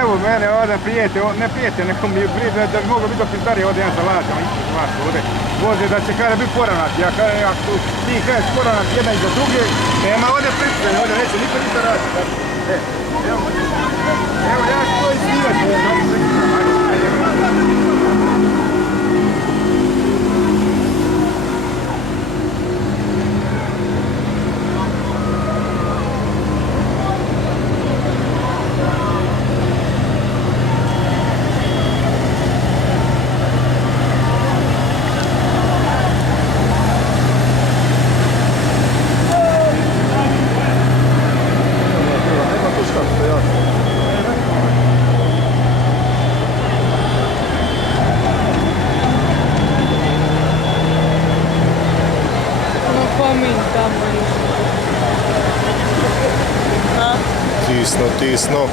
Evo mene ovdje prijete, ne prijete, neko mi prije da bi moglo biti do Pintarije, ovdje jedan zalađa, ovdje voze da će kada biti poravnati, ja kada ako ti kažeš poravnati jedna iza druge, nema ovdje pripreme, ovdje neće niko ništa raditi. Evo ja ću to isnimati, Tisno, tisno.